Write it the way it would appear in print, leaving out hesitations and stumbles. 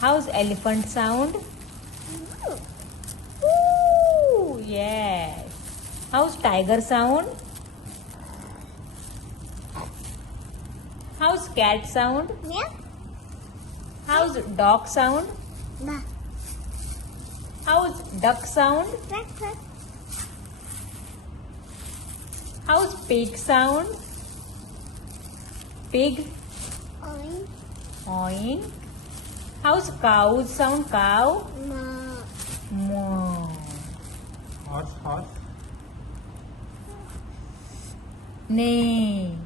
How's elephant sound? Ooh, yes. How's tiger sound? How's cat sound? Yeah. How's dog sound? Ma. How's duck sound? Quack, quack. How's pig sound? Pig. Oink. Oink. How's cow sound? Cow. Ma. Moo. Horse. Neigh.